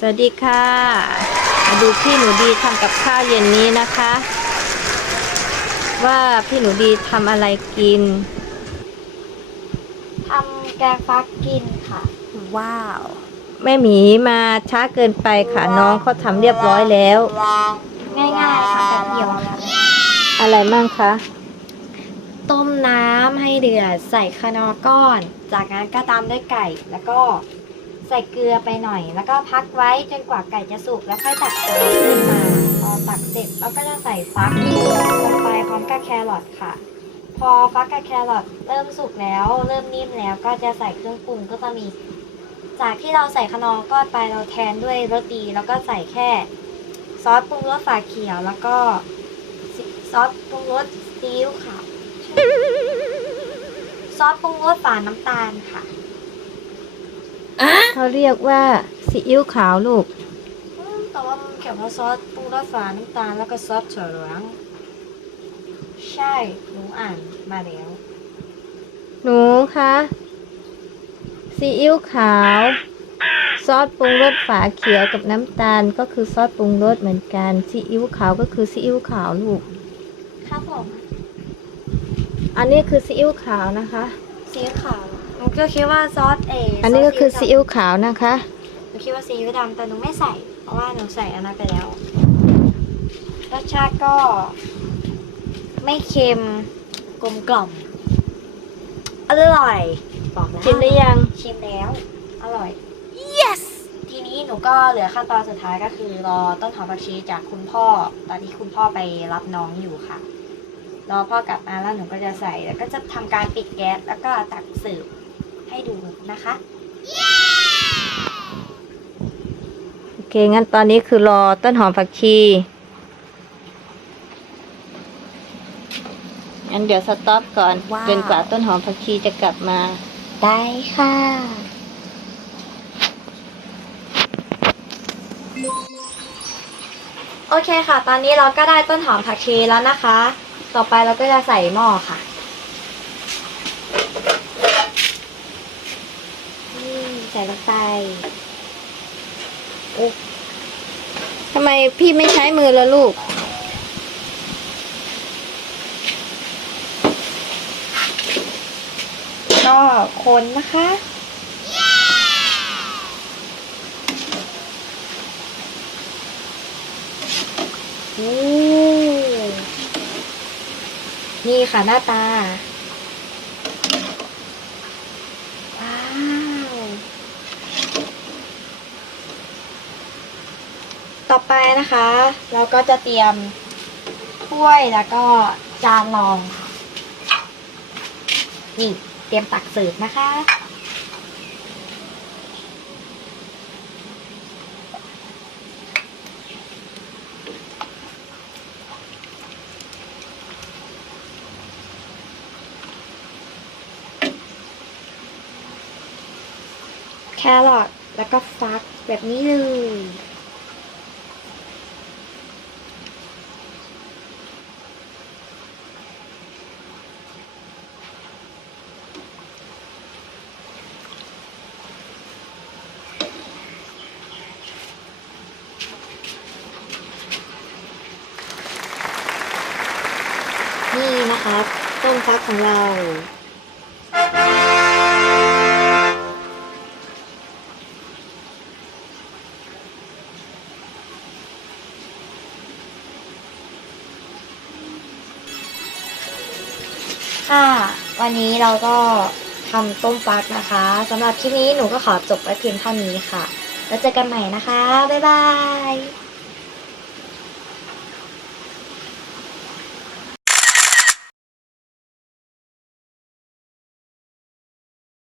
สวัสดีค่ะ มาดูพี่หนูดีทำกับข้าวเย็นนี้นะคะ ว่าพี่หนูดีทำอะไรกินทำแกงฟักกินค่ะ ว้าว แม่หมีมาช้าเกินไปค่ะน้องเขาทำเรียบร้อยแล้ว ง่ายๆค่ะแป๊บเดียวอะไรมั่งคะ ต้มน้ำให้เดือดใส่คานอก้อน จากนั้นก็ตามด้วยไก่แล้วก็ ใส่เกลือไปหน่อย แล้วก็พักไว้จนกว่าไก่จะสุกแล้วค่อยตักซอสขึ้นมาพอตักเสร็จเราก็จะใส่ฟักลงไปพร้อมกับแครอทค่ะ พอฟักกับแครอทเริ่มสุกแล้ว เริ่มนิ่มแล้วก็จะใส่เครื่องปรุงก็จะมี จากที่เราใส่ขนอก้อนไปเราแทนด้วยโรสดีแล้วก็ใส่แค่ซอสปรุงรสฝาเขียว แล้วก็ซอสปรุงรสซีอิ๊วขาวซอสปรุงรสฝาน้ำตาลค่ะ เขาเรียกว่าซีอิ๊วขาวลูกอืมแต่ว่ามันเขียนว่าซอสปรุงรสฝาน้ำตาลแล้วก็ซอสถั่วเหลือง ใช่ หนูอ่านมาแล้ว หนูคะซีอิ๊วขาว ซอสปรุงรสฝาเขียวกับน้ำตาลก็คือซอสปรุงรสเหมือนกันซีอิ๊วขาวก็คือซีอิ๊วขาวลูก ครับผม อันนี้คือซีอิ๊วขาวนะคะซีอิ๊วขาว หนูก็คิดว่าซอสเออันนี้ก็คือซซีสอิ๊วขาวนะคะ หนูคิดว่าซีอิ๊วดำแต่หนูไม่ใส่ เพราะว่าหนูใส่อันนั้นไปแล้ว รสชาติก็ ไม่เค็มกลมกล่อม อร่อย บอกแล้วชิมได้ยัง ชิมแล้ว อร่อย yes ทีนี้หนูก็เหลือขั้นตอนสุดท้ายก็คือรอต้นหอมผักชีจากคุณพ่อ ตอนที่คุณพ่อไปรับน้องอยู่ค่ะ รอพ่อกลับมาแล้วหนูก็จะใส่ แล้วก็จะทำการปิดแก๊สแล้วก็ตักเสิร์ฟ ให้ดูนะคะโอเค งั้นตอนนี้คือรอต้นหอมผักชีงั้นเดี๋ยวสต็อปก่อนว้าวจนกว่าต้นหอมผักชีจะกลับมา ได้ค่ะ โอเคค่ะ ตอนนี้เราก็ได้ต้นหอมผักชีแล้วนะคะ ต่อไปเราก็จะใส่หม้อค่ะนี่ ใส่ลงไปทำไมพี่ไม่ใช้มือละลูก ก็คนนะคะอู้นี่ค่ะหน้าตา ว้าว ต่อไป นะคะ เราก็จะเตรียมถ้วยแล้วก็จานรองค่ะ นี่เตรียมตักเสิร์ฟนะคะ แครอทแล้วก็ฟักแบบนี้เลย นี่นะคะต้มฟักของเราค่ะ วันนี้เราก็ทำต้มฟักนะคะสำหรับคลิปนี้หนูก็ขอจบไว้เพียงเท่านี้ค่ะ แล้วเจอกันใหม่นะคะ บ๊ายบาย